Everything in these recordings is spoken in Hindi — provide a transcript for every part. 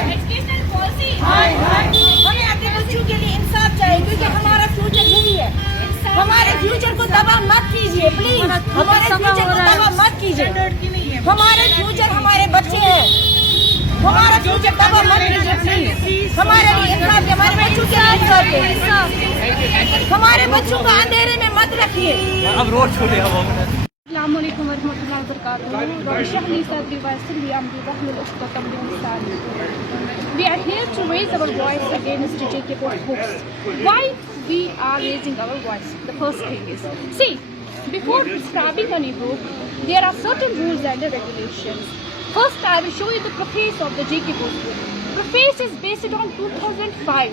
एजुकेशनल पॉलिसी हमें अपने बच्चों के लिए इंसाफ चाहिए, क्योंकि हमारा फ्यूचर यही है। हमारे फ्यूचर को तबाह मत कीजिए प्लीज, हमारे फ्यूचर को तबाह मत कीजिए। हमारे फ्यूचर हमारे बच्चे हैं, हमारा फ्यूचर तबाह मत कीजिए प्लीज। हमारे लिए इंसाफ, हमारे बच्चों के लिए इंसाफ, हमारे बच्चों को अंधेरे में मत रखिए। अब रोड छोड़े अस्सलामुअलैकुम वरहमतुल्लाहि वबरकातुहू। We are here to raise our voice against JK Board books. Why we are raising our voice? The first thing is, see, before prescribing any book, there are certain rules and regulations. First, I will show you the preface of the JK Board book. Preface is based on 2005.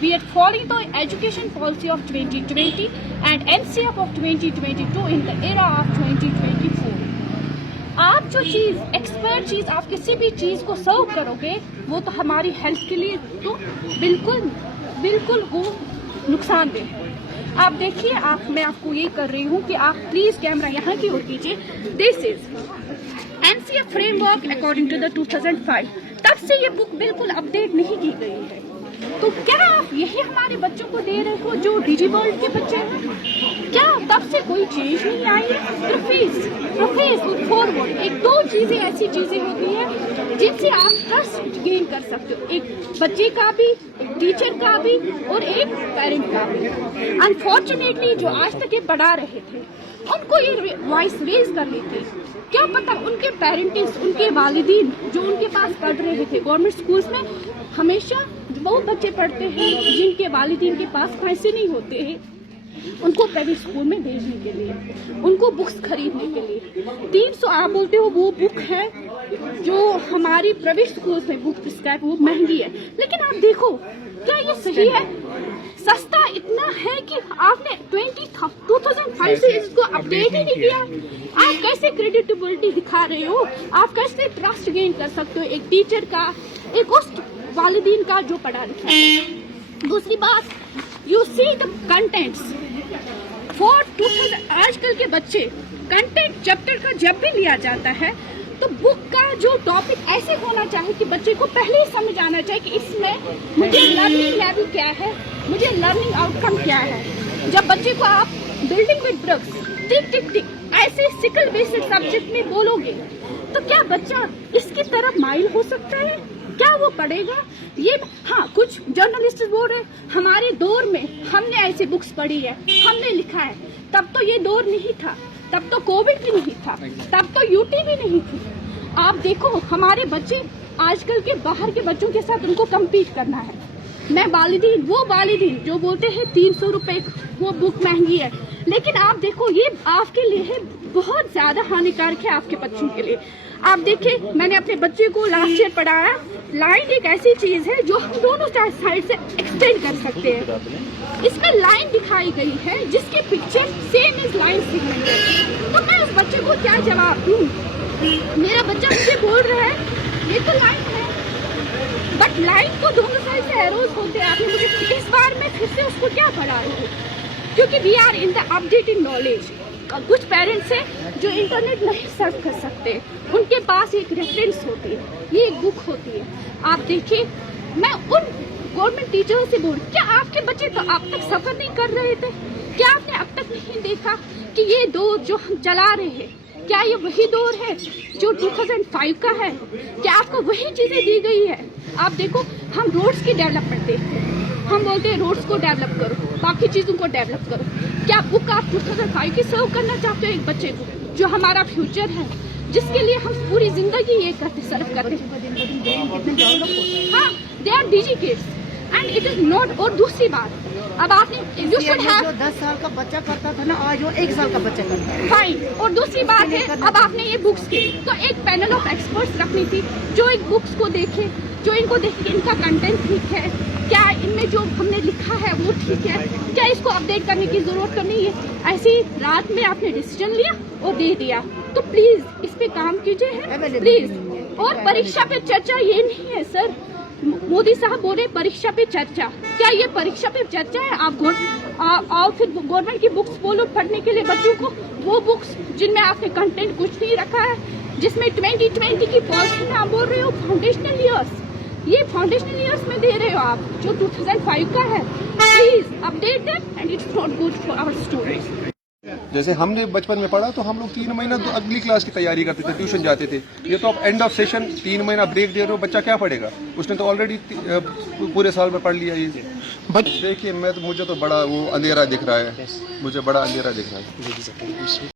We are following the education policy of 2020 and NCF of 2022 in the era of 2024. आप जो चीज़ एक्सपर्ट चीज़ आप किसी भी चीज़ को सर्व करोगे वो तो हमारी हेल्थ के लिए तो बिल्कुल वो नुकसानदेह है। आप देखिए, मैं आपको ये कर रही हूँ कि आप प्लीज़ कैमरा यहाँ की ओर कीजिए। This is NCF framework according to the 2005। तब से ये बुक बिल्कुल अपडेट नहीं की गई है। तो क्या आप यही हमारे बच्चों को दे रहे हो जो डिजी वर्ल्ड के बच्चे हैं? क्या तब से कोई चेंज नहीं आई है? प्रोफेस फॉरवर्ड, एक दो चीजें ऐसी चीजें होती हैं जिनसे आप ट्रस्ट गेन कर सकते हो, एक बच्चे का भी, एक टीचर का भी और एक पेरेंट का भी। अनफॉर्चुनेटली जो आज तक ये पढ़ा रहे थे उनको ये वॉइस रेज कर लेते, क्या पता उनके पेरेंट्स, उनके वालिदीन जो उनके पास पढ़ रहे थे गवर्नमेंट स्कूल्स में, हमेशा बहुत बच्चे पढ़ते हैं जिनके वालिदीन के पास पैसे नहीं होते हैं उनको प्राइवेट स्कूल में भेजने के लिए, उनको बुक्स खरीदने के लिए 300 आप बोलते हो वो बुक है जो हमारी प्राइवेट स्कूल्स में बुक प्रिस्क्राइब वो महंगी है। लेकिन आप देखो, क्या ये सही है? सस्ता इतना है कि आपने 2005 से इसको अपडेट ही नहीं किया। आप कैसे क्रेडिटेबिलिटी दिखा रहे हो? आप कैसे ट्रस्ट गेन कर सकते हो एक टीचर का, एक उस वालिदीन का जो पढ़ा लिखा है? दूसरी बात, you see the contents for 2000। आजकल के बच्चे कंटेंट चैप्टर का जब भी लिया जाता है तो बुक का जो टॉपिक ऐसे होना चाहिए कि बच्चे को पहले ही समझ आना चाहिए कि इसमें मुझे लर्निंग लेवल क्या है, मुझे लर्निंग आउटकम क्या है। जब बच्चे को आप बिल्डिंग विद ब्रिक्स टिक टिक टिक ऐसे सिकल बेस्ड सब्जेक्ट में बोलोगे तो क्या बच्चा इसकी तरफ माइल हो सकता है? क्या वो पढ़ेगा? ये हाँ, कुछ जर्नलिस्ट बोल रहे हमारे दौर में हमने ऐसे बुक्स पढ़ी है, हमने लिखा है। तब तो ये दौर नहीं था, तब तो कोविड भी नहीं था, तब तो यूटी भी नहीं थी। आप देखो हमारे बच्चे आजकल के बाहर के बच्चों के साथ उनको कम्पीट करना है। मैं वो वालिदीन जो बोलते हैं 300 रुपए वो बुक महंगी है, लेकिन आप देखो ये आपके लिए है बहुत ज्यादा हानिकारक है आपके बच्चों के लिए। आप देखिए, मैंने अपने बच्चे को लास्ट ईयर पढ़ाया। लाइन एक ऐसी चीज है जो हम दोनों साइड से एक्सप्लेन कर सकते हैं। इसमें लाइन दिखाई गई है जिसके picture same is line signal. तो मैं उस बच्चे को क्या जवाब दूं? मेरा बच्चा मुझे बोल रहा है ये तो लाइन है, बट लाइन को दोनों साइड से एरोज होते हैं। आपने मुझे इस बार में फिर से उसको क्या पढ़ा रही हूँ, क्योंकि we are in the updated knowledge. कुछ पेरेंट्स हैं जो इंटरनेट नहीं सर्च कर सकते, उनके पास एक रेफरेंस होती है, ये एक बुक होती है। आप देखिए, मैं उन गवर्नमेंट टीचरों से बोल, क्या आपके बच्चे तो अब तक सफर नहीं कर रहे थे? क्या आपने अब तक नहीं देखा कि ये दौर जो हम चला रहे हैं, क्या ये वही दौर है जो 2005 का है? क्या आपको वही चीजें दी गई है? आप देखो, हम रोड्स की डेवलपमेंट देखते हैं, हम बोलते हैं रोड्स को डेवलप करो, बाकी चीजों को डेवलप करो। क्या बुक आप 2005 की सर्व करना चाहते हो एक बच्चे को जो हमारा फ्यूचर है, जिसके लिए हम पूरी जिंदगी ये करते सर्व करते हैं? हाँ, they are digi kids and it is not. और दूसरी बात, अब आपने यू शुड हैव 10 साल का बच्चा करता था ना, आज वो 1 साल का बच्चा करता है। फाइन। और दूसरी बात है, अब आपने ये बुक्स की तो एक पैनल ऑफ एक्सपर्ट्स रखनी थी जो एक बुक्स को देखे, जो इनको देखे इनका कंटेंट ठीक है, क्या इनमें जो हमने लिखा है वो ठीक है, क्या इसको अपडेट करने की जरूरत तो नहीं है। ऐसी रात में आपने डिसीजन लिया और दे दिया, तो प्लीज इस पे काम कीजिए प्लीज। और परीक्षा पे चर्चा ये नहीं है सर, मोदी साहब बोले परीक्षा पे चर्चा, क्या ये परीक्षा पे चर्चा है? आप और फिर गवर्नमेंट की बुक्स बोलो पढ़ने के लिए बच्चों को, वो बुक्स जिनमें आपने कंटेंट कुछ नहीं रखा है, जिसमें 2020 की पॉलिसी में आप बोल रहे हो फाउंडेशनल ईयर्स। ये फाउंडेशनल ईयर्स में दे रहे हो आप, जो 2005 का है। Please update that and it's not good for our students. जैसे हमने बचपन में पढ़ा तो हम लोग 3 महीना तो अगली क्लास की तैयारी करते थे, ट्यूशन जाते थे। ये तो आप एंड ऑफ सेशन 3 महीना ब्रेक दे रहे हो, बच्चा क्या पढ़ेगा? उसने तो ऑलरेडी पूरे साल में पढ़ लिया ये। देखिए मुझे तो बड़ा वो अंधेरा दिख रहा है, मुझे बड़ा अंधेरा दिख रहा है।